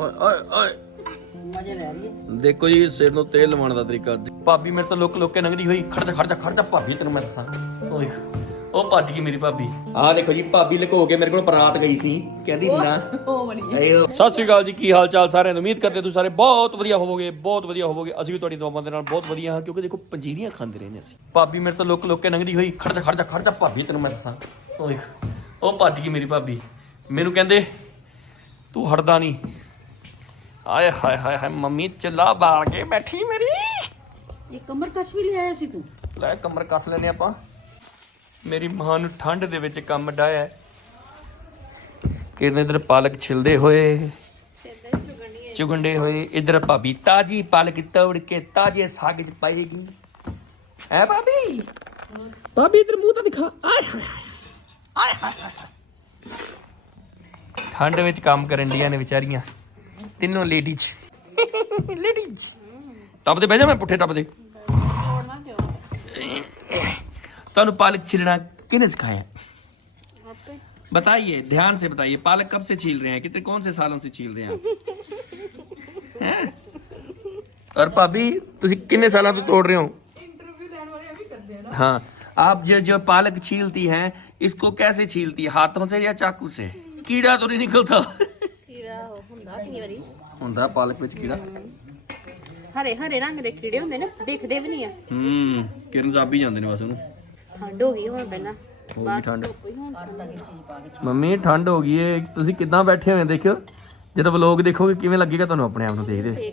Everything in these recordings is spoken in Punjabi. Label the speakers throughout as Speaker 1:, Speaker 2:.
Speaker 1: ਓਏ ਓਏ ਓਏ।
Speaker 2: ਮਜ਼ੇ ਲੈ ਰਹੀ ਹੈ
Speaker 1: ਦੇਖੋ ਜੀ ਸਿਰ ਨੂੰ ਤੇਲ ਲਵਾਉਣ ਦਾ ਤਰੀਕਾ। ਭਾਬੀ ਮੇਰੇ ਤੋਂ ਲੁੱਕ ਲੁੱਕ ਕੇ ਲੰਘਦੀ ਹੋਈ। ਖੜ ਜਾ ਖੜ ਜਾ ਖੜ ਜਾ ਭਾਬੀ ਤੈਨੂੰ ਮੈਂ ਦੱਸਾਂ। ਉਹ ਦੇਖ ਉਹ ਭੱਜ ਗਈ ਮੇਰੀ ਭਾਬੀ। ਆਹ ਦੇਖੋ ਜੀ ਭਾਬੀ ਲੁਕੋ ਕੇ ਮੇਰੇ ਕੋਲ ਬਰਾਤ ਗਈ ਸੀ। ਕਹਿੰਦੀ ਨਾ।
Speaker 2: ਉਹ
Speaker 1: ਆਇਓ। ਸਤਿ ਸ਼੍ਰੀ ਅਕਾਲ ਜੀ ਕੀ ਹਾਲ ਚਾਲ ਸਾਰਿਆਂ ਨੂੰ? ਉਮੀਦ ਕਰਦੇ ਤੁਸੀਂ ਸਾਰੇ ਬਹੁਤ ਵਧੀਆ ਹੋਵੋਗੇ ਬਹੁਤ ਵਧੀਆ ਹੋਵੋਗੇ। ਅਸੀਂ ਵੀ ਤੁਹਾਡੀ ਦੁਆਵਾਂ ਦੇ ਨਾਲ ਬਹੁਤ ਵਧੀਆ ਹਾਂ ਕਿਉਂਕਿ ਦੇਖੋ ਪੰਜੀਰੀਆਂ ਖਾਂਦੇ ਰਹੇ ਨੇ ਅਸੀਂ। ਭਾਬੀ ਮੇਰੇ ਤੋਂ ਲੁੱਕ ਲੁੱਕ ਕੇ ਲੰਘਦੀ ਹੋਈ। ਖੜ ਜਾ ਖੜ ਜਾ ਖੜ ਜਾ ਭਾਬੀ ਤੈਨੂੰ ਮੈਂ ਦੱਸਾਂ। ਉਹ ਦੇਖ ਉਹ ਭੱਜ ਗਈ ਮੇਰੀ ਭਾਬੀ। ਮੈਨੂੰ ਕਹਿੰਦੇ ਤੂੰ ਹਟਦਾ ਨਹੀਂ। ਆਏ ਹਾਏ ਹਾਏ ਹਾਏ ਮੰਮੀ ਚੁੱਲਾ ਬਾਲ ਕੇ ਬੈਠੀ ਮੇਰੀ।
Speaker 2: ਇਹ ਕਮਰ ਕਸ਼ ਵੀ ਲਿਆਇਆ ਸੀ ਤੂੰ?
Speaker 1: ਲੈ ਕਮਰ ਕੱਸ ਲੈਨੇ ਆਪਾਂ। ਮੇਰੀ ਮਾਂ ਨੂੰ ਠੰਡ ਦੇ ਵਿੱਚ ਕੰਮ ਡਾਇਆ ਕਿਰਨ ਇਧਰ ਪਾਲਕ ਛਿਲਦੇ ਹੋਏ ਚੁਗੰਡੇ ਹੋਏ। ਇਧਰ ਭਾਬੀ ਤਾਜੀ ਪਾਲਕ ਤੋੜ ਕੇ ਤਾਜੇ ਸਾਗ ਚ ਪਾਏਗੀ। ਹੈ ਭਾਬੀ? ਭਾਬੀ ਇਧਰ ਮੂੰਹ ਤਾਂ ਦਿਖਾ। ਆਏ ਹਾਏ ਹਾਏ ਹਾਏ ਹਾਏ ਹਾਏ। ਠੰਡ ਵਿੱਚ ਕੰਮ ਕਰਨ ਡੀਆਂ ਨੇ ਵਿਚਾਰੀਆਂ। ਤਿੰਨੋਂ ਲੇਡੀਜ਼ ਲੇਡੀਜ਼ ਟੱਪ ਦੇ ਬਹਿ ਜਾ ਮੈਂ ਪੁੱਠੇ ਟੱਪ ਦੇ ਤੁਹਾਨੂੰ पालक छिलना किने सिखाया बताइए ध्यान से बताइए पालक कब से छील रहे हैं कितने कौन से सालों से छील रहे हैं आप हैं? और भाभी ਤੁਸੀਂ ਕਿੰਨੇ ਸਾਲਾਂ ਤੋਂ ਤੋੜ ਰਹੇ ਹੋ हाँ आप जो जो पालक छीलती हैं इसको कैसे छीलती है हाथों से या चाकू से कीड़ा तो नहीं निकलता
Speaker 3: ਕੀੜਾ ਹੁੰਦਾ ਕਈ ਵਾਰੀ
Speaker 1: ਹੁੰਦਾ ਪਾਲਕ ਵਿੱਚ ਕੀੜਾ?
Speaker 3: ਹਰੇ ਹਰੇ ਰੰਗ ਦੇ ਕੀੜੇ ਹੁੰਦੇ ਨੇ ਦਿਖਦੇ ਵੀ ਨਹੀਂ ਆ।
Speaker 1: ਹੂੰ ਕਿਰਨ ਜਾਬੀ ਜਾਂਦੇ ਨੇ ਬਸ ਉਹਨੂੰ।
Speaker 3: ਠੰਡ ਹੋ ਗਈ ਹੁਣ ਪਹਿਲਾਂ।
Speaker 1: ਹੋ ਗਈ ਠੰਡ।
Speaker 3: ਕੋਈ ਹੁਣ
Speaker 1: ਮੰਮੀ ਠੰਡ ਹੋ ਗਈ ਏ। ਤੁਸੀਂ ਕਿੱਦਾਂ ਬੈਠੇ ਹੋਏ ਦੇਖਿਓ? ਜਦੋਂ ਵਲੋਗ ਦੇਖੋਗੇ ਕਿਵੇਂ ਲੱਗੇਗਾ ਤੁਹਾਨੂੰ ਆਪਣੇ ਆਪ ਨੂੰ ਦੇਖਦੇ।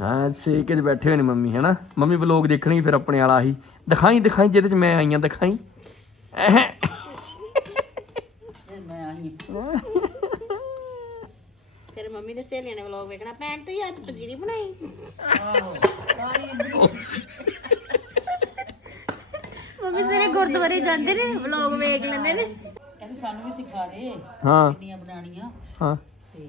Speaker 1: ਹਾਂ ਸੇਕੇ 'ਚ ਬੈਠੇ ਹੋਏ ਨੇ ਮੰਮੀ ਹੈਨਾ? ਮੰਮੀ ਵਲੋਗ ਦੇਖਣੀ ਫਿਰ ਆਪਣੇ ਵਾਲਾ ਹੀ। ਦਿਖਾਈ ਦਿਖਾਈ ਜਿਹਦੇ 'ਚ ਮੈਂ ਆਈਆਂ ਦਿਖਾਈ।
Speaker 2: ਮੈਂ ਆਈ
Speaker 3: ਮੰਮੀ ਨੇ ਸਹੇਲੀਆਂ ਨੇ ਵਲੌਗ ਵੇਖਣਾ ਭੈਣ ਤੂੰ ਅੱਜ ਪਜੀਰੀ ਬਣਾਈ।
Speaker 2: ਆਹੋ ਸਾਰੀ
Speaker 3: ਮੰਮੀ ਸਵੇਰੇ ਗੁਰਦੁਆਰੇ ਜਾਂਦੇ ਨੇ ਵਲੌਗ ਵੇਖ ਲੈਂਦੇ ਨੇ।
Speaker 2: ਕਹਿੰਦੀ ਸਾਨੂੰ ਵੀ ਸਿਖਾ ਦੇ
Speaker 1: ਹਾਂ।
Speaker 2: ਕਿੰਨੀਆਂ ਬਣਾਉਣੀਆਂ।
Speaker 1: ਹਾਂ।
Speaker 2: ਤੇ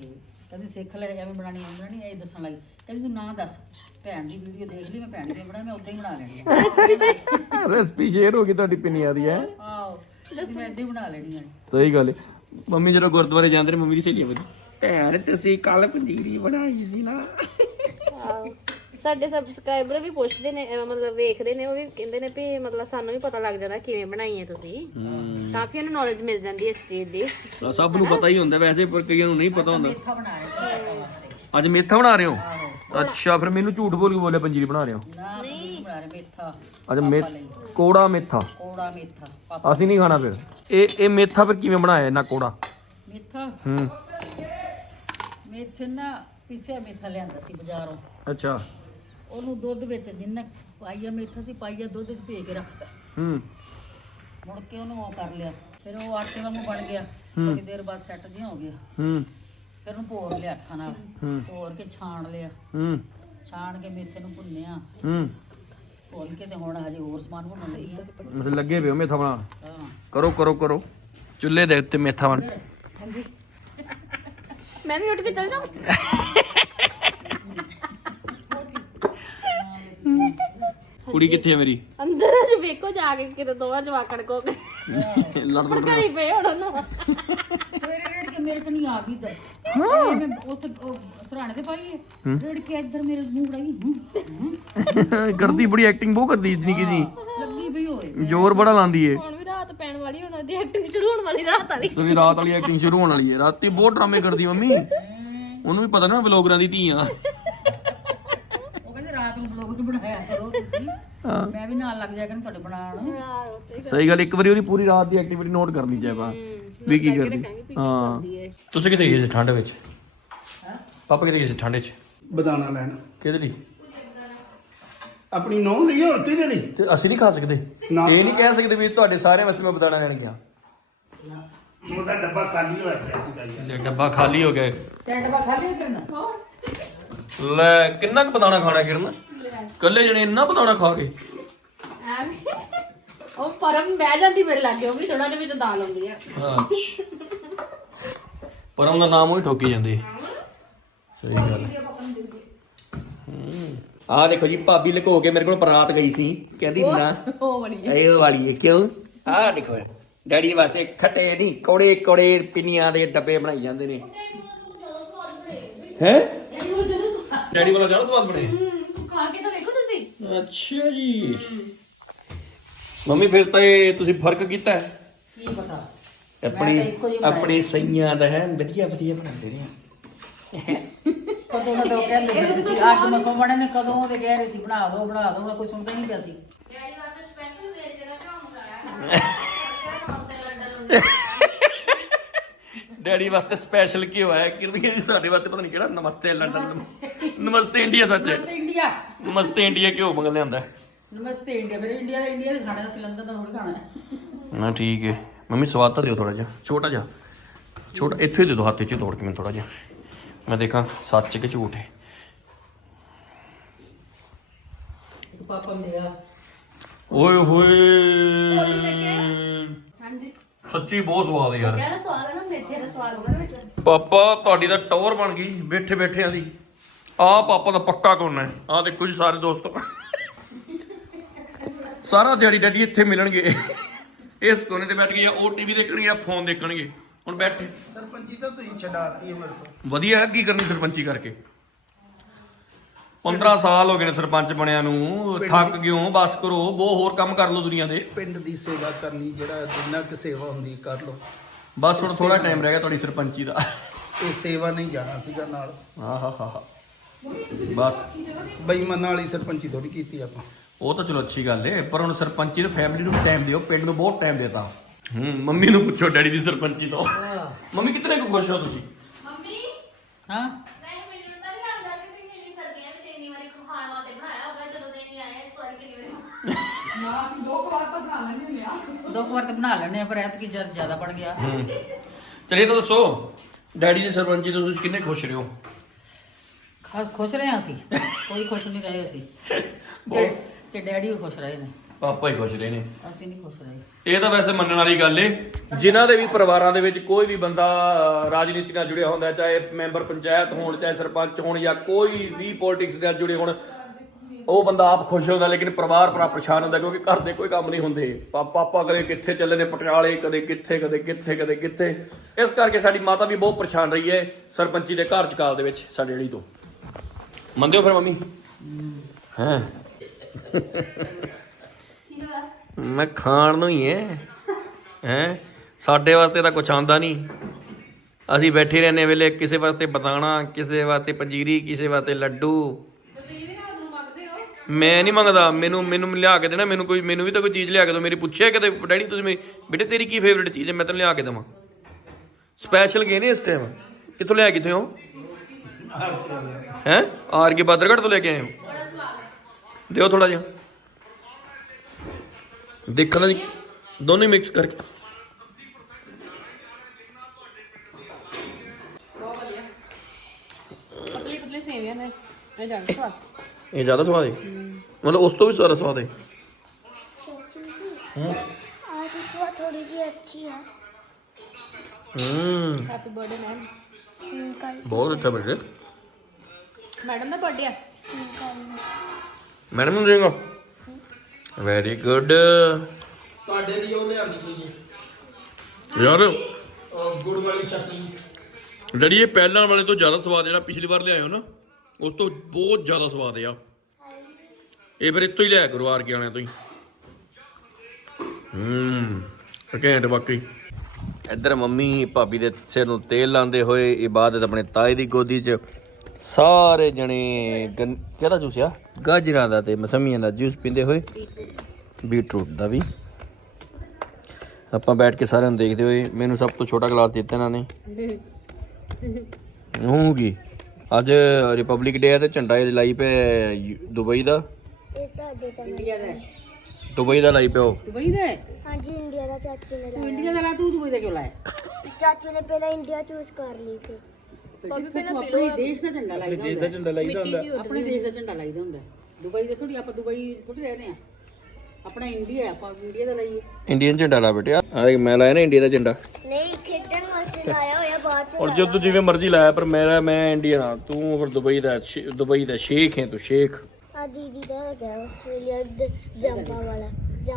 Speaker 2: ਕਹਿੰਦੀ ਸਿੱਖ ਲੈ ਐਵੇਂ ਬਣਾਉਣੀ ਆਉਂਦਾ ਨਹੀਂ ਇਹ ਦੱਸਣ ਲੱਗੀ। ਕਹਿੰਦੀ ਤੂੰ ਨਾ ਦੱਸ ਭੈਣ ਦੀ ਵੀਡੀਓ ਦੇਖ ਲਈ ਮੈਂ ਭੈਣ ਦੀ ਬਣਾ ਮੈਂ ਉਦਾਂ ਹੀ ਬਣਾ ਲੈਣੀ ਆ।
Speaker 1: Recipe share. ਹੋ ਗਈ ਤੁਹਾਡੀ ਪਿੰਨੀਆਂ ਦੀ ਹੈ?
Speaker 2: ਆਹੋ ਕਹਿੰਦੀ ਮੈਂ ਇਦਾਂ ਹੀ ਬਣਾ ਲੈਣੀ ਆ
Speaker 1: ਸਹੀ ਗੱਲ ਏ। ਮੰਮੀ ਜਦੋਂ ਗੁਰਦੁਆਰੇ ਜਾਂਦੇ ਨੇ ਮੰਮੀ ਦੀ ਸਹੇਲੀਆਂ ਬੋਲਦੀ ਭੈਣ ਤੁਸੀਂ ਕੱਲ ਪੰਜੀਰੀ ਬਣਾਈ ਸੀ ਨਾ।
Speaker 3: ਸਾਡੇ ਸਬਸਕ੍ਰਾਈਬਰ ਵੀ ਪੁੱਛਦੇ ਨੇ ਅਹ ਮਤਲਬ ਵੇਖਦੇ ਨੇ ਉਹ ਵੀ ਕਹਿੰਦੇ ਨੇ ਵੀ ਮਤਲਬ ਸਾਨੂੰ ਵੀ ਪਤਾ ਲੱਗ ਜਾਂਦਾ ਕਿਵੇਂ ਬਣਾਈ ਹੈ। ਤੁਸੀਂ ਕਾਫੀ ਉਹਨੂੰ ਨੌਲੇਜ ਮਿਲ ਜਾਂਦੀ ਹੈ ਇਸ ਚੀਜ਼ ਦੀ।
Speaker 1: ਤਾਂ ਸਭ ਨੂੰ ਪਤਾ ਹੀ ਹੁੰਦਾ ਵੈਸੇ ਪਰ ਕਈਆਂ ਨੂੰ ਨਹੀਂ ਪਤਾ ਹੁੰਦਾ। ਅੱਜ ਮੇਥਾ ਬਣਾ ਰਹੇ ਹੋ? ਅੱਛਾ ਫਿਰ ਮੈਨੂੰ ਝੂਠ ਬੋਲ ਕੇ ਬੋਲੇ ਪੰਜੀਰੀ ਬਣਾ ਰਹੇ ਹੋ।
Speaker 2: ਨਾ ਨਹੀਂ। ਬਣਾ ਰਹੇ ਮਿੱਠਾ
Speaker 1: ਅੱਜ ਮੇ ਕੋੜਾ ਮੇਥਾ।
Speaker 2: ਕੋੜਾ ਪਾਪਾ
Speaker 1: ਅਸੀਂ ਨਹੀਂ ਖਾਣਾ ਫਿਰ। ਇਹ ਇਹ ਮੇਥਾ ਫਿਰ ਕਿਵੇਂ ਬਣਾਇਆ ਇਹਨਾਂ ਕੋੜਾ?
Speaker 2: ਮਿੱਠਾ
Speaker 1: ਹੂੰ।
Speaker 2: ਮੇਥੇ ਨਾ ਪੀਸਿਆ ਮੇਥਾ ਲਿਆਂਦਾ ਸੀ ਬਾਜ਼ਾਰੋਂ।
Speaker 1: ਅੱਛਾ।
Speaker 2: ਉਹਨੂੰ ਦੁੱਧ ਵਿੱਚ ਜਿੰਨਾ ਪਾਈਆ ਮੇਥਾ ਸੀ ਪਾਈਆ ਦੁੱਧ ਵਿੱਚ ਭੇ ਕੇ ਰੱਖਤਾ।
Speaker 1: ਹੂੰ।
Speaker 2: ਮੁੜ ਕੇ ਉਹਨੂੰ ਉਹ ਕਰ ਲਿਆ। ਫਿਰ ਉਹ ਆਟੇ ਵਾਂਗੂ ਬਣ ਗਿਆ। ਥੋੜੀ ਦੇਰ ਬਾਅਦ ਸੈੱਟ ਜਿਹਾ ਹੋ ਗਿਆ
Speaker 1: ਹੂੰ।
Speaker 2: ਫਿਰ ਉਹਨੂੰ ਭੋਰ ਲਿਆ ਹੱਥਾਂ ਨਾਲ। ਭੋਰ ਕੇ ਛਾਣ ਲਿਆ।
Speaker 1: ਹੂੰ।
Speaker 2: ਛਾਣ ਕੇ ਮੇਥੇ ਨੂੰ ਭੁੰਨਿਆ।
Speaker 1: ਹੂੰ।
Speaker 2: ਭੁੰਨ ਕੇ ਤੇ ਹੁਣ ਹਜੇ ਹੋਰ ਸਮਾਨ ਭੁੰਨਣ ਲੱਗੀ ਆ।
Speaker 1: ਮਤਲਬ ਲੱਗੇ ਪਿਓ ਮੇਥਾ ਬਣਾਉਣ?
Speaker 2: ਹਾਂ।
Speaker 1: ਕਰੋ ਕਰੋ ਕਰੋ। ਚੁੱਲ੍ਹੇ ਦੇ ਉੱਤੇ ਮੇਥਾ ਬਣ
Speaker 3: ਮੈਂ ਵੀ ਉੱਠ ਕੇ ਚੱਲ ਜਾਵਾਂ
Speaker 1: ਕੁੜੀ ਕਿੱਥੇ ਹੈ ਮੇਰੀ?
Speaker 3: ਅੰਦਰ ਅੱਜ ਵੇਖੋ ਜਾ ਕੇ ਕਿਤੇ ਦੋਵਾਂ ਜਵਾਕੜ ਕੋ ਕੇ
Speaker 1: ਲੜ ਲੜ
Speaker 3: ਘਰੀ ਪਏ ਹੁਣ ਉਹਨੂੰ
Speaker 2: ਸਵੇਰੇ ਰੇੜ ਕੇ ਮੇਰੇ ਕਨੀ ਆ ਗਈ ਹਾਂ। ਮੈਂ ਉੱਥੇ ਸਰਾਣੇ ਤੇ ਪਾਈ ਹੈ। ਰੇੜ ਕੇ ਇੱਧਰ ਮੇਰੇ ਮੂੰਹ ਫੜਾਈ। ਹੂੰ।
Speaker 1: ਕਰਦੀ ਬੜੀ ਐਕਟਿੰਗ ਬਹੁਤ ਕਰਦੀ ਇਤਨੀ ਕੀ ਜੀ
Speaker 2: ਲੱਗੀ ਪਈ ਹੋਏ।
Speaker 1: ਜ਼ੋਰ ਬੜਾ ਲਾਂਦੀ ਏ।
Speaker 3: ਪੈਣ ਵਾਲੀ ਹੁਣ ਦੀ ਐਕਟਿੰਗ ਸ਼ੁਰੂ ਹੋਣ ਵਾਲੀ ਰਾਤ ਵਾਲੀ।
Speaker 1: ਸਵੇਰ ਰਾਤ ਵਾਲੀ ਐਕਟਿੰਗ ਸ਼ੁਰੂ ਹੋਣ ਵਾਲੀ ਏ ਰਾਤੀ ਬਹੁਤ ਡਰਾਮੇ ਕਰਦੀ ਮੰਮੀ। ਉਹਨੂੰ ਵੀ ਪਤਾ ਨਾ ਵਲੋਗਰਾਂ ਦੀ ਧੀ ਆ।
Speaker 2: ਉਹ ਕਹਿੰਦੇ ਰਾਤ ਨੂੰ ਬਲੌਗ ਵੀ ਬਣਾਇਆ ਕਰੋ ਤੁਸੀਂ। ਮੈਂ ਵੀ ਨਾਲ ਲੱਗ ਜਾਇਆ ਕਰਾਂ ਤੁਹਾਡੇ ਬਣਾਉਣ।
Speaker 1: ਸਹੀ ਗੱਲ ਇੱਕ ਵਾਰੀ ਉਹਦੀ ਪੂਰੀ ਰਾਤ ਦੀ ਐਕਟੀਵਿਟੀ ਨੋਟ ਕਰਨੀ ਆਪਾਂ। ਵੀ ਕੀ ਕਰਦੀ। ਹਾਂ। ਤੁਸੀਂ ਕਿਤੇ ਗਏ ਸੀ ਠੰਡ ਵਿੱਚ? ਪਾਪਾ ਕਿਤੇ ਗਏ ਸੀ ਠੰਡ ਵਿੱਚ?
Speaker 4: ਬਦਾਨਾ ਲੈਣ।
Speaker 1: ਕਿਹਦੇ ਲਈ?
Speaker 4: ਆਪਣੀ ਨੌਂ ਲਈ ਹੋਰ ਕਿਹਦੇ ਲਈ?
Speaker 1: ਤੇ ਅਸੀਂ ਨਹੀਂ ਖਾ ਸਕਦੇ।
Speaker 4: ਨਾ।
Speaker 1: ਇਹ ਨਹੀਂ ਕਹਿ ਸਕਦੇ ਵੀ ਤੁਹਾਡੇ ਸਾਰਿਆਂ ਵਾਸਤੇ ਮੈਂ ਬਤਾਣਾ ਲੈਣ ਗਿਆ।
Speaker 4: ਉਹਦਾ ਡੱਬਾ ਖਾਲੀ ਹੋਇਆ ਪਿਆ ਸੀ ਜੀ
Speaker 1: ਲੈ ਡੱਬਾ ਖਾਲੀ ਹੋ ਗਿਆ।
Speaker 2: ਟੈਂਟ ਬਾ ਖਾਲੀ ਕਰਨਾ?
Speaker 1: ਲੈ ਕਿੰਨਾ ਕੁ ਬਤਾਣਾ ਖਾਣਾ ਕਿਰਨ? ਕੱਲੇ ਜਣੇ ਇੰਨਾ ਬਤਾਣਾ ਖਾ ਕੇ
Speaker 3: ਐਵੇਂ। ਉਹ ਪਰਮ ਬਹਿ ਜਾਂਦੀ ਮੇਰੇ ਲਾਗੇ ਉਹ ਵੀ ਥੋੜਾ ਜਿਹਾ ਵਿੱਚ ਦਾਲ ਆਉਂਦੀ ਆ।
Speaker 1: ਹਾਂ। ਪਰਮ ਦਾ ਨਾਮ ਹੀ ਠੋਕੀ ਜਾਂਦੇ। ਸਹੀ ਗੱਲ ਹੈ। ਆ ਦੇਖੋ ਜੀ ਭਾਬੀ ਲੁਕੋ ਕੇ ਮੇਰੇ ਕੋਲ ਬਰਾਤ ਗਈ ਸੀ। ਕਹਿੰਦੀ ਨਾ
Speaker 3: ਉਹ ਵਾਲੀ
Speaker 1: ਇਹ ਉਹ ਵਾਲੀ ਹੈ ਕਿਉਂ? ਆ ਦੇਖੋ ਡੈਡੀ ਵਾਸਤੇ ਖੱਟੇ ਨਹੀਂ ਕੋੜੇ ਕੋੜੇ ਪਿੰਨੀਆਂ ਦੇ ਡੱਬੇ ਬਣਾਈ ਜਾਂਦੇ ਨੇ। ਹੈ? ਡੈਡੀ ਵਾਲਾ ਜ਼ਿਆਦਾ ਸਵਾਦ ਬਣੇ।
Speaker 2: ਤੂੰ ਖਾ ਕੇ ਤਾਂ ਵੇਖੋ ਤੁਸੀਂ।
Speaker 1: ਅੱਛਾ ਜੀ। ਮੰਮੀ ਫਿਰ ਤਾਂ ਇਹ ਤੁਸੀਂ ਫ਼ਰਕ ਕੀਤਾ ਹੈ?
Speaker 2: ਕੀ ਪਤਾ?
Speaker 1: ਆਪਣੀ। ਆਪਣੀ ਸਈਆਂ ਦਾ ਹੈ ਵਧੀਆ ਵਧੀਆ ਬਣਾਉਂਦੇ ਨੇ।
Speaker 2: ਕਦੋਂ ਨਾ ਉਹ ਕਹਿੰਦੇ ਹੁੰਦੇ ਸੀ ਅੱਜ ਮਸੋਂ ਬਣੇ ਨੇ ਕਦੋਂ ਤੇ ਕਹਿ ਰਹੇ ਸੀ ਬਣਾ ਦਿਓ ਬਣਾ ਦਿਓ ਹੁਣ ਕੋਈ ਸੁਣਦਾ ਹੀ ਨਹੀਂ ਪਿਆ ਸੀ।
Speaker 1: ਡੈਡੀ ਵਾਸਤੇ ਸਪੈਸ਼ਲ ਕੀ ਹੋਇਆ? ਕਿਰਵੀਏ ਜੀ ਸਾਡੇ ਵਾਸਤੇ ਪਤਾ ਨਹੀਂ ਕਿਹੜਾ ਨਮਸਤੇ ਲੰਡਨ ਨਮਸਤੇ ਇੰਡੀਆ ਸੱਚ।
Speaker 2: ਨਮਸਤੇ ਇੰਡੀਆ।
Speaker 1: ਨਮਸਤੇ ਇੰਡੀਆ ਕਿਉਂ ਮੰਗਦੇ ਆਂਦਾ
Speaker 2: ਨਮਸਤੇ ਇੰਡੀਆ ਮੇਰੇ ਇੰਡੀਆ ਦਾ ਇੰਡੀਆ ਦੇ ਖਾਣਾ ਸੀ ਲੰਡਨ ਦਾ ਥੋੜੀ ਖਾਣਾ ਹੈ।
Speaker 1: ਨਾ ਠੀਕ ਹੈ। ਮੰਮੀ ਸਵਾਦ ਤਾਂ ਦਿਓ ਥੋੜਾ ਜਿਹਾ ਛੋਟਾ ਜਿਹਾ। ਛੋਟਾ ਇੱਥੇ ਹੀ ਦੇ ਦਿਓ ਹੱਥ 'ਚ ਤੋੜ ਕੇ ਮੈਨੂੰ ਥੋੜਾ ਜਿਹਾ। ਮੈਂ ਦੇਖਾਂ ਸੱਚ ਕਿ ਝੂਠ ਹੈ।
Speaker 2: ਇੱਕ ਪਾਪਾ ਆ
Speaker 1: ਓਏ ਹੋਏ।
Speaker 3: ਹਾਂਜੀ।
Speaker 1: ਸੱਚੀ ਬਹੁਤ ਸਵਾਦ ਯਾਰ।
Speaker 3: ਕਹਿੰਦਾ ਸਵਾਦ ਹੈ ਨਾ ਮੇਥੇ ਦਾ ਸਵਾਦ ਹੋਗਾ ਵਿੱਚ।
Speaker 1: ਪਾਪਾ ਤੁਹਾਡੀ ਤਾਂ ਟੌਰ ਬਣ ਗਈ ਬੈਠੇ ਬੈਠਿਆਂ ਦੀ। ਆ ਪਾਪਾ ਦਾ ਪੱਕਾ ਕੋਨਾ ਹੈ? ਆ ਦੇਖੋ ਜੀ ਸਾਰੇ ਦੋਸਤੋ। ਸਾਰਾ ਦਿਹਾੜੀ ਡੈਡੀ ਇੱਥੇ ਮਿਲਣਗੇ। ਇਸ ਕੋਨੇ ਤੇ ਬੈਠ ਕੇ ਜਾਂ ਉਹ ਟੀਵੀ ਦੇਖਣਗੇ ਜਾਂ ਫੋਨ ਦੇਖਣਗੇ। ਹੁਣ ਬੈਠੇ।
Speaker 4: ਸਰਪੰਚੀ ਤਾਂ ਤੁਸੀਂ ਛਡਾਤੀ ਹੈ ਮੇਰੇ ਤੋਂ
Speaker 1: ਵਧੀਆ ਹੈ ਕੀ ਕਰਨੀ ਸਰਪੰਚੀ ਕਰਕੇ? 15 ਸਾਲ ਹੋ ਗਏ ਨੇ ਸਰਪੰਚ ਬਣਿਆ ਨੂੰ। ਥੱਕ ਗਿਓ ਬਸ ਕਰੋ ਬਹੁਤ ਹੋਰ ਕੰਮ ਕਰ ਲਓ ਦੁਨੀਆ ਦੇ।
Speaker 4: ਪਿੰਡ ਦੀ ਸੇਵਾ ਕਰਨੀ ਜਿਹੜਾ ਜਿੰਨਾ ਕਿ ਸੇਵਾ ਹੁੰਦੀ ਕਰ ਲਓ।
Speaker 1: ਬਸ ਹੁਣ ਥੋੜਾ ਟਾਈਮ ਰਹਿ ਗਿਆ ਤੁਹਾਡੀ ਸਰਪੰਚੀ ਦਾ।
Speaker 4: ਇਹ ਸੇਵਾ ਨਹੀਂ ਜਾਣਾ ਸੀਗਾ ਨਾਲ।
Speaker 1: ਆਹਾਹਾ ਬਸ।
Speaker 4: ਬੇਈਮਾਨਾਂ ਵਾਲੀ ਸਰਪੰਚੀ ਥੋੜੀ ਕੀਤੀ ਆਪਾਂ।
Speaker 1: ਉਹ ਤਾਂ ਚਲੋ ਅੱਛੀ ਗੱਲ ਏ ਪਰ ਹੁਣ ਸਰਪੰਚੀ ਨੂੰ ਫੈਮਿਲੀ ਨੂੰ ਟਾਈਮ ਦਿਓ ਪਿੰਡ ਨੂੰ ਬਹੁਤ ਟਾਈਮ ਦੇਤਾ। ਹੂੰ ਮੰਮੀ ਨੂੰ ਪੁੱਛੋ ਡੈਡੀ ਦੀ ਸਰਪੰਚੀ ਤੋਂ। ਮੰਮੀ ਕਿਤਨੇ ਕੁ ਖੁਸ਼ ਹੋ ਤੁਸੀਂ?
Speaker 3: ਮੰਮੀ
Speaker 2: ਹਾਂ।
Speaker 3: ਮੈਂ ਮੈਨੂੰ ਤਾਂ ਨਹੀਂ ਆਉਂਦਾ ਕਿ ਤੁਸੀਂ ਮੇਰੀ ਸਰਦੀਆਂ ਵਿੱਚ ਇੰਨੀ ਵਾਰੀ ਖਾਣ ਵਾਸਤੇ ਬਣਾਇਆ ਹੋਗਾ ਜਦੋਂ ਦੇ ਨਹੀਂ ਆਏ ਇਸ ਵਾਰੀ ਕਿੰਨੀ ਵਾਰੀ
Speaker 2: ਦੋ ਕੁ ਵਾਰ ਤਾਂ ਬਣਾ ਲੈਣੇ ਆ। ਪਰ ਐਤਕੀ ਜਦ ਜ਼ਿਆਦਾ ਪੜ ਗਿਆ।
Speaker 1: ਹੂੰ। ਚਲਿਏ ਤਾਂ ਦੱਸੋ ਡੈਡੀ ਦੀ ਸਰਪੰਚੀ ਤੋਂ ਤੁਸੀਂ ਕਿੰਨੇ ਖੁਸ਼ ਰਹੇ ਹੋ?
Speaker 2: ਖੁਸ਼ ਰਹੇ ਹਾਂ ਅਸੀਂ। ਕੋਈ ਖੁਸ਼ ਨਹੀਂ ਰਹੇ ਅਸੀਂ। ਤੇ ਤੇ ਡੈਡੀ ਵੀ ਖੁਸ਼ ਰਹੇ ਨੇ।
Speaker 1: ਪਾਪਾ ਹੀ ਖੁਸ਼ ਰਹੇ ਨੇ।
Speaker 2: ਅਸੀਂ ਨਹੀਂ ਖੁਸ਼ ਰਹੇ।
Speaker 1: ਇਹ ਤਾਂ ਵੈਸੇ ਮੰਨਣ ਵਾਲੀ ਗੱਲ ਏ। ਜਿਨ੍ਹਾਂ ਦੇ ਵੀ ਪਰਿਵਾਰਾਂ ਦੇ ਵਿੱਚ ਕੋਈ ਵੀ ਬੰਦਾ ਅਹ, ਰਾਜਨੀਤੀ ਨਾਲ ਜੁੜਿਆ ਹੁੰਦਾ ਹੈ, ਚਾਹੇ ਮੈਂਬਰ ਪੰਚਾਇਤ ਹੋਣ ਚਾਹੇ ਸਰਪੰਚ ਹੋਣ ਜਾਂ ਕੋਈ ਵੀ ਪੋਲਿਟਿਕਸ ਨਾਲ ਜੁੜੇ ਹੋਣ ਉਹ ਬੰਦਾ ਆਪ ਖੁਸ਼ ਹੁੰਦਾ ਲੇਕਿਨ ਪਰਿਵਾਰ ਬੜਾ ਪਰੇਸ਼ਾਨ ਹੁੰਦਾ ਕਿਉਂਕਿ ਘਰ ਦੇ ਕੋਈ ਕੰਮ ਨਹੀਂ ਹੁੰਦੇ। ਪਾ- ਪਾਪਾ ਕਦੇ ਕਿੱਥੇ ਚੱਲੇ ਨੇ ਪਟਿਆਲੇ ਕਦੇ ਕਿੱਥੇ ਕਦੇ ਕਿੱਥੇ ਕਦੇ ਕਿੱਥੇ। ਇਸ ਕਰਕੇ ਸਾਡੀ ਮਾਤਾ ਵੀ ਬਹੁਤ ਪਰੇਸ਼ਾਨ ਰਹੀ ਹੈ ਸਰਪੰਚੀ ਦੇ ਘਰ ਚਕਾਲ ਦੇ ਵਿੱਚ ਸਾਡੇ ਜਿਹੜੀ ਤੋਂ। ਮੰਨਦੇ ਹੋ ਫਿਰ ਮੰਮੀ? ਹੈ? ਮੈਂ ਖਾਣ ਨੂੰ ਹੀ ਹੈ ਹੈ? ਸਾਡੇ ਵਾਸਤੇ ਤਾਂ ਕੁਝ ਆਂਦਾ ਨਹੀਂ। ਅਸੀਂ ਬੈਠੇ ਰਹਿੰਦੇ ਵੇਲੇ ਕਿਸੇ ਵਾਸਤੇ ਬਦਾਣਾ ਕਿਸੇ ਵਾਸਤੇ ਪੰਜੀਰੀ, ਕਿਸੇ ਵਾਸਤੇ ਲੱਡੂ। ਮੈਂ ਨਹੀਂ ਮੰਗਦਾ। ਮੈਨੂੰ ਮੈਨੂੰ ਲਿਆ ਕੇ ਦੇਣਾ। ਮੈਨੂੰ ਕੋਈ ਮੈਨੂੰ ਵੀ ਤਾਂ ਕੋਈ ਚੀਜ਼ ਲਿਆ ਕੇ ਦਿਓ। ਮੇਰੀ ਪੁੱਛਿਆ ਕਿਤੇ, ਡੈਡੀ ਤੁਸੀਂ ਮੇਰੀ ਬੇਟੇ, ਤੇਰੀ ਕੀ ਫੇਵਰਿਟ ਚੀਜ਼ ਹੈ? ਮੈਂ ਤੈਨੂੰ ਲਿਆ ਕੇ ਦੇਵਾਂ। ਸਪੈਸ਼ਲ ਗਏ ਨੇ ਇਸ ਟਾਈਮ ਕਿੱਥੋਂ ਲਿਆ ਕਿੱਥੇ ਹੋ? ਹੈ? ਆਰ ਕੇ ਬਾਦਰਗੜ ਤੋਂ ਲੈ ਕੇ ਆਏ ਹੋ? ਦਿਓ ਥੋੜਾ ਜਿਹਾ। ਦੇਖਣਾ ਜੀ ਦੋਨੇ ਮਿਕਸ ਕਰਕੇ
Speaker 3: ਪਤਲੀ ਪਤਲੀ ਸੇਵੀਆਂ ਨੇ ਇਹ ਜਾਣ ਸਵਾਦ
Speaker 1: ਇਹ ਜ਼ਿਆਦਾ ਸਵਾਦ ਹੈ ਮਤਲਬ ਉਸ ਤੋਂ ਵੀ ਜ਼ਿਆਦਾ ਸਵਾਦ ਹੈ
Speaker 5: आज तो थोड़ी सी अच्छी है
Speaker 1: ਹੂੰ
Speaker 3: ਹੈਪੀ ਬਰਥਡੇ ਮੈਮ
Speaker 5: हम्म, कल
Speaker 1: ਬਹੁਤ ਅੱਛਾ ਬੇਟੇ
Speaker 3: ਮੈਡਮ ਦਾ ਬਰਥਡੇ ਆ
Speaker 5: हम्म, कल
Speaker 1: ਮੈਡਮ ਨੂੰ ਦੇਗਾ ਵੈਰੀ ਗੁੱਡ
Speaker 4: ਤੁਹਾਡੇ ਲਈ ਉਹ ਲਿਆਂਦੀ ਸੀ
Speaker 1: ਯਾਰ।
Speaker 4: ਗੁੜ ਵਾਲੀ ਚਟਨੀ।
Speaker 1: ਇਹ ਪਹਿਲਾਂ ਵਾਲੇ ਤੋਂ ਜ਼ਿਆਦਾ ਸਵਾਦ ਜਿਹੜਾ ਪਿਛਲੀ ਵਾਰ ਲਿਆਇਓ ਨਾ ਉਸ ਤੋਂ ਬਹੁਤ ਜ਼ਿਆਦਾ ਸਵਾਦ ਆ। ਇਹ ਫਿਰ ਇੱਥੋਂ ਹੀ ਲਿਆ ਕਰੋ ਆਰ ਕੇ ਵਾਲਿਆਂ ਤੋਂ ਹੀ। ਹੂੰ ਘੈਂਟ ਬਾਕੀ। ਇੱਧਰ ਮੰਮੀ ਭਾਬੀ ਦੇ ਸਿਰ ਨੂੰ ਤੇਲ ਲਾਉਂਦੇ ਹੋਏ ਇਬਾਦਤ ਆਪਣੇ ਤਾਏ ਦੀ ਗੋਦੀ 'ਚ ਸਾਰੇ ਜਣੇ ਕਿਹਦਾ ਜੂਸ ਆ? ਗਾਜਰਾਂ ਦਾ ਤੇ ਮਸਮੀਆਂ ਦਾ ਜੂਸ ਪੀਂਦੇ ਹੋਏ ਬੀਟਰੂਟ ਦਾ ਵੀ। ਆਪਾਂ ਬੈਠ ਕੇ ਸਾਰਿਆਂ ਨੂੰ ਦੇਖਦੇ ਹੋਏ ਮੈਨੂੰ ਸਭ ਤੋਂ ਛੋਟਾ ਗਲਾਸ ਦਿੱਤਾ ਇਹਨਾਂ ਨੇ। ਹੋਊਗੀ ਅੱਜ ਰਿਪਬਲਿਕ ਡੇ ਹੈ ਤੇ ਝੰਡਾ ਇਹ ਲਾਈ ਪਏ ਦੁਬਈ ਦਾ। ਦੁਬਈ ਦਾ ਲਾਈ ਪਿਆ
Speaker 2: ਦੁਬਈ ਦਾ
Speaker 5: ਹਾਂਜੀ ਇੰਡੀਆ ਦਾ ਚਾਚੂ
Speaker 2: ਨੇ
Speaker 5: ਲਾਇਆ।
Speaker 2: ਇੰਡੀਆ ਦਾ ਲਾ ਤੂੰ ਦੁਬਈ ਦਾ ਕਿਉਂ ਲਾਇਆ? ਚਾਚੂ ਨੇ ਪਹਿਲਾਂ ਇੰਡੀਆ ਚੂਜ਼ ਕਰ ਲਈ ਸੀ। ਭਾਬੀ
Speaker 1: ਇੰਡੀਅਨ ਝੰਡਾ ਲਾ ਬੇਟਿਆ ਆ ਦੇਖ ਮੈਂ ਲਾਇਆ ਨਾ ਇੰਡੀਆ ਦਾ ਝੰਡਾ।
Speaker 5: ਨਹੀਂ ਖੇਡਣ ਵਾਸਤੇ ਲਾਇਆ ਹੋਇਆ ਬਾਅਦ
Speaker 1: ਚ ਔਰ ਜੋ ਜਿਵੇਂ ਮਰਜ਼ੀ ਲਾਇਆ ਪਰ ਮੇਰਾ ਮੈਂ ਇੰਡੀਆ ਹਾਂ। ਤੂੰ ਫਿਰ ਦੁਬਈ ਦਾ ਦੁਬਈ ਦਾ ਸ਼ੇਖ ਹੈ ਤੂੰ ਸ਼ੇਖ।
Speaker 5: ਆ ਦੀਦੀ ਦਾ ਆਸਟ੍ਰੇਲੀਆ ਦੇ ਜੰਪਾ ਵਾਲਾ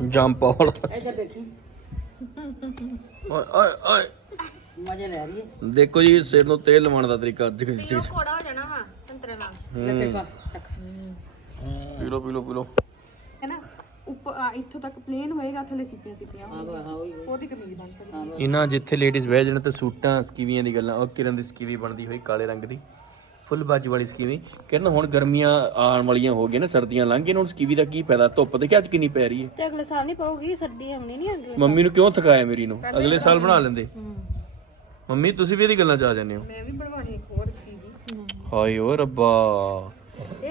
Speaker 1: ਜੰਪ ਵਾਲਾ।
Speaker 2: ਇੱਧਰ ਦੇਖੀ।
Speaker 1: ਓਏ ਓਏ ਓਏ।
Speaker 2: ਮਜ਼ੇ ਲੈ ਰਹੀ ਹੈ
Speaker 1: ਦੇਖੋ ਜੀ ਸਿਰ ਨੂੰ ਤੇਲ ਲਵਾਉਣ ਦਾ ਤਰੀਕਾ ਜਿਗ ਜਿਗ
Speaker 3: ਕੋੜਾ ਹੋ ਜਾਣਾ ਵਾ ਸੰਤਰੇ ਨਾਲ।
Speaker 2: ਲੈ ਫਿਰ ਪਾ ਚੱਕ।
Speaker 1: ਪੀ ਲਓ ਪੀ ਲਓ ਪੀ ਲਓ
Speaker 6: ਹੈ ਨਾ ਉੱਪਰ ਆ, ਇੱਥੋਂ ਤੱਕ ਪਲੇਨ ਹੋਏਗਾ ਥੱਲੇ ਸਿੱਪੀਆਂ ਸਿੱਪੀਆਂ
Speaker 2: ਹਾਂ ਹਾਂ ਉਹੀ
Speaker 6: ਉਹਦੀ ਕਮੀਜ਼ ਬਣ ਸਕਦੀ
Speaker 1: ਇਹਨਾਂ ਜਿੱਥੇ ਲੇਡੀਜ਼ ਬਹਿ ਜਾਣ ਤੇ ਸੂਟਾਂ ਸਕੀਵੀਆਂ ਦੀ ਗੱਲਾਂ ਉਹ ਕਿਰਨ ਦੀ ਸਕੀਵੀ ਬਣਦੀ ਹੋਈ ਕਾਲੇ ਰੰਗ ਦੀ। ਫੁੱਲ ਬਾਜੂ ਵਾਲੀ ਸਕੀਵੀ। ਕਿਰਨ ਹੁਣ ਗਰਮੀਆਂ ਆਉਣ ਵਾਲੀਆਂ ਹੋ ਗਈਆਂ ਨਾ ਸਰਦੀਆਂ ਲੰਘ ਗਈਆਂ ਹੁਣ ਸਕੀਵੀ ਦਾ ਕੀ ਫਾਇਦਾ? ਧੁੱਪ ਦੇਖਿਆ ਅੱਜ ਕਿੰਨੀ ਪੈ ਰਹੀ ਹੈ?
Speaker 3: ਤੇ ਅਗਲੇ ਸਾਲ ਨਹੀਂ ਪਾਉਗੀ ਸਰਦੀ ਆਉਣੀ ਨਹੀਂ
Speaker 1: ਮੰਮੀ ਨੂੰ ਕਿਉਂ ਥਕਾਇਆ ਮੇਰੀ ਨੂੰ? ਅਗਲੇ ਸਾਲ ਬਣਾ ਲੈਂਦੇ। ਮੰਮੀ ਤੁਸੀਂ ਵੀ ਇਹਦੀ ਗੱਲਾਂ ਚ ਆ ਜਾਂਦੇ ਹੋ।
Speaker 6: ਮੈਂ ਵੀ ਬਣਵਾਣੀ ਇੱਕ ਹੋਰ ਸਕੀਵੀ
Speaker 1: ਹਾਏ ਓ ਰੱਬਾ।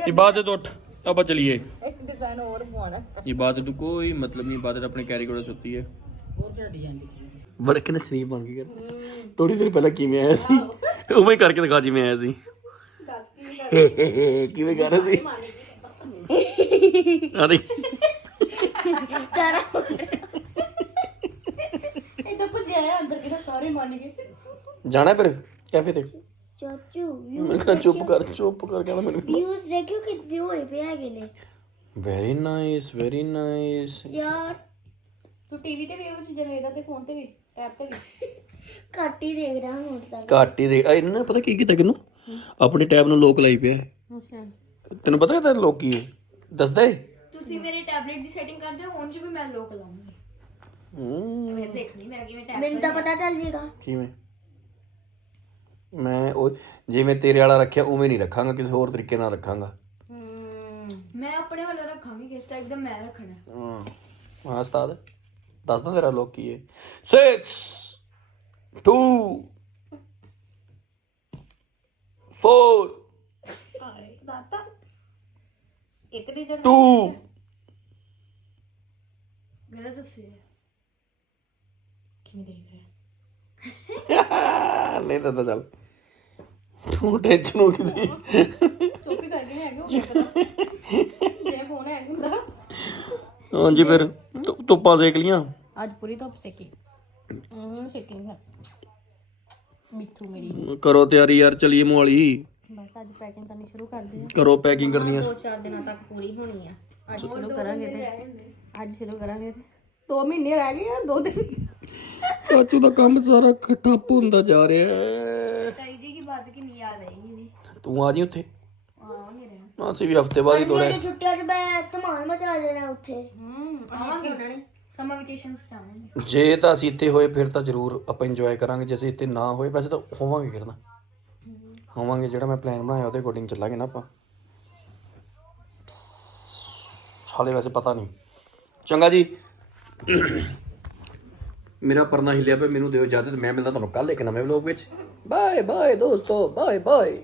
Speaker 1: ਇਬਾਦਤ ਉੱਠ ਆਪਾਂ ਚਲੀਏ।
Speaker 6: ਇੱਕ ਡਿਜ਼ਾਈਨ ਹੋਰ ਪਵਾਉਣਾ
Speaker 1: ਇਬਾਦਤ ਨੂੰ ਕੋਈ ਮਤਲਬ ਨਹੀਂ ਇਬਾਦਤ ਆਪਣੇ ਕੈਰੀ ਕੋਲ ਸੁੱਤੀ ਹੈ।
Speaker 2: ਹੋਰ ਕਿਹੜਾ ਡਿਜ਼ਾਈਨ
Speaker 1: ਬੜੇ ਕਿਨੇ ਸ਼ਰੀਫ ਬਣ ਗਈ ਥੋੜੀ ਦੇਰ ਪਹਿਲਾਂ ਕਿਵੇਂ ਆਇਆ ਸੀ? ਉਵੇਂ ਕਰਕੇ ਦਿਖਾ ਜਿਵੇਂ ਆਇਆ ਸੀ। ਕਿਵੇਂ ਕਰ ਰਿਹਾ ਸੀ? ਅਰੇ
Speaker 5: ਸਾਰਾ
Speaker 3: ਇਹ ਤਾਂ ਭੁੱਜਿਆ ਆ ਅੰਦਰ ਕਿਹੜਾ ਸਾਰੇ ਮੰਨ ਗਏ।
Speaker 1: ਜਾਣਾ ਫਿਰ ਕੈਫੇ ਤੇ?
Speaker 5: ਚਾਚੂ
Speaker 1: ਮੈਂ ਕਿਹਾ ਚੁੱਪ ਕਰ ਚੁੱਪ ਕਰ ਕਹਿੰਦਾ ਮੈਨੂੰ।
Speaker 5: ਵਿਊਜ਼ ਦੇਖਿਓ ਕਿੰਨੇ ਹੋਏ ਪਏ ਹੈਗੇ ਨੇ।
Speaker 1: ਵੈਰੀ ਨਾਈਸ ਵੈਰੀ ਨਾਈਸ
Speaker 5: ਯਾਰ।
Speaker 3: ਤੂੰ ਟੀਵੀ ਤੇ ਵੀ ਉਹ ਜਿਵੇਂ ਇਹਦਾ ਤੇ ਫੋਨ ਤੇ ਵੀ ਟੈਬ ਤੇ ਵੀ?
Speaker 5: ਘੱਟ ਹੀ ਦੇਖ ਰਹਾ ਹੁਣ ਤੱਕ
Speaker 1: ਘੱਟ ਹੀ ਦੇ ਆ ਇਹਨਾਂ ਨੇ ਪਤਾ ਕੀ ਕੀਤਾ ਕਿਨੂੰ? ਆਪਣੀ ਟੈਬ ਨੂੰ ਲੋਕ ਲਾਈ ਪਿਆ। ਹੈ।
Speaker 3: ਅੱਛਾ।
Speaker 1: ਤੈਨੂੰ ਪਤਾ ਇਹਦਾ ਲੋਕ ਕੀ ਹੈ? ਦੱਸਦਾ ਏ
Speaker 7: ਤੁਸੀਂ ਮੇਰੇ ਟੈਬਲੇਟ ਦੀ ਸੈਟਿੰਗ ਕਰਦੇ ਹੋ ਉਂਝ ਵੀ ਮੈਂ ਲੋਕ ਲਾਉਂਗੀ।
Speaker 1: ਹੂੰ।
Speaker 7: ਮੈਂ ਦੇਖਣੀ ਮੇਰਾ ਕਿਵੇਂ ਟੈਬ
Speaker 5: ਮੈਨੂੰ ਤਾਂ ਪਤਾ ਚੱਲ ਜੇਗਾ।
Speaker 1: ਕਿਵੇਂ? ਮੈਂ ਉਹ ਜਿਵੇਂ ਤੇਰੇ ਵਾਲਾ ਰੱਖਿਆ ਉਵੇਂ ਨਹੀਂ ਰੱਖਾਂਗਾ ਕਿਸੇ ਹੋਰ ਤਰੀਕੇ ਨਾਲ ਰੱਖਾਂਗਾ।
Speaker 7: ਮੈਂ ਆਪਣੇ ਵੱਲੋਂ ਰੱਖਾਂਗੀ ਕਿਸ ਟਾਈਪ ਦਾ ਮੈਂ ਰੱਖਣਾ। ਹੈ।
Speaker 1: ਉਸਤਾਦ ਦੱਸਦਾ ਤੇਰਾ ਲੋਕ ਕੀ ਹੈ। 6 2 4
Speaker 3: ਦਾਤਾ। ਇੱਕ ਡਿਜ਼ਾਈਨ
Speaker 1: 2
Speaker 7: ਗਲਤ ਦੱਸਿਆ
Speaker 3: ਕਿਵੇਂ ਦੇਖ ਰਿਹਾ?
Speaker 1: ਨਹੀਂ ਤਾਂ ਚੱਲ। ਤੂੰ ਟੈਨਸ਼ਨ ਹੋ ਗਈ ਸੀ
Speaker 3: ਚੁੱਪ ਹੀ ਕਰਕੇ ਹੈਗੇ ਉਹ ਪਤਾ। ਜੇ ਫੋਨ ਹੈ ਹੁੰਦਾ।
Speaker 1: ਹਾਂਜੀ ਫਿਰ ਧੁ- ਧੁੱਪਾਂ ਸੇਕ ਲੀਆਂ
Speaker 3: ਅੱਜ ਪੂਰੀ ਧੁੱਪ ਸੇਕੀ। ਹੂੰ ਸੇਕਿੰਗ ਹੈ ਮਿੱਠੂ ਮੇਰੀ।
Speaker 1: ਕਰੋ ਤਿਆਰੀ ਯਾਰ ਚਲੀਏ ਮੋਹਾਲੀ।
Speaker 3: ਬਸ ਅੱਜ ਪੈਕਿੰਗ ਕਰਨੀ ਸ਼ੁਰੂ ਕਰਦੇ ਹਾਂ
Speaker 1: ਕਰੋ ਪੈਕਿੰਗ ਕਰਨੀ ਆ
Speaker 3: ਦੋ ਚਾਰ ਦਿਨਾਂ ਤੱਕ ਪੂਰੀ ਹੋਣੀ ਆ। ਅੱਜ ਸ਼ੁਰੂ ਕਰਾਂਗੇ ਤੇ। ਅੱਜ ਸ਼ੁਰੂ ਕਰਾਂਗੇ ਤੇ। 2 ਮਹੀਨੇ ਰਹਿ ਗਏ ਆ ਦੋ ਦਿਨ।
Speaker 1: ਚਾਚੂ ਦਾ ਕੰਮ ਸਾਰਾ ਠੱਪ ਹੁੰਦਾ ਜਾ ਰਿਹਾ। ਹੈ
Speaker 7: ਤਾਈ ਜੀ ਕੀ ਬਾਤ ਕੀ ਨਹੀਂ ਯਾਦ ਆਏਗੀ ਨਹੀਂ
Speaker 1: ਤੂੰ ਆ ਜੀ ਉੱਥੇ?
Speaker 7: ਆਵਾਂਗੇ ਰਹਿ
Speaker 1: ਅਸੀਂ ਵੀ ਹਫ਼ਤੇ ਬਾਅਦ ਹੀ ਤੋੜਿਆ।
Speaker 5: ਮੇਰੇ ਛੁੱਟੀਆਂ 'ਚ ਮੈਂ ਧਮਾਲ ਮਚਾ ਦੇਣਾ ਉੱਥੇ।
Speaker 7: ਆਵਾਂਗੇ। ਉਹਨਾਂ ਸਮਰ ਵਕੇਸ਼ਨ ਸਟਾਰਟ
Speaker 1: ਜੇ ਤਾਂ ਅਸੀਂ ਇੱਥੇ ਹੋਏ ਫਿਰ ਤਾਂ ਜ਼ਰੂਰ ਆਪਾਂ ਇੰਜੋਏ ਕਰਾਂਗੇ। ਜੇ ਅਸੀਂ ਇੱਥੇ ਨਾ ਹੋਏ ਵੈਸੇ ਤਾਂ ਹੋਵਾਂਗੇ ਕਰਨਾ ਹੋਵਾਂਗੇ ਜਿਹੜਾ ਮੈਂ ਪਲਾਨ ਬਣਾਇਆ ਉਹਦੇ ਅਕੋਰਡਿੰਗ ਚੱਲਾਂਗੇ ਨਾ ਆਪਾਂ। ਹਾਲੇ ਵੈਸੇ ਪਤਾ ਨਹੀਂ। ਚੰਗਾ ਜੀ। ਮੇਰਾ ਪਰਨਾ ਹਿੱਲਿਆ ਪਿਆ ਮੈਨੂੰ ਦਿਓ ਇਜਾਜ਼ਤ। ਮੈਂ ਮਿਲਦਾ ਤੁਹਾਨੂੰ ਕੱਲ ਇੱਕ ਨਵੇਂ ਵਲੋਗ ਵਿੱਚ। ਬਾਏ ਬਾਏ ਦੋਸਤੋ। Bye bye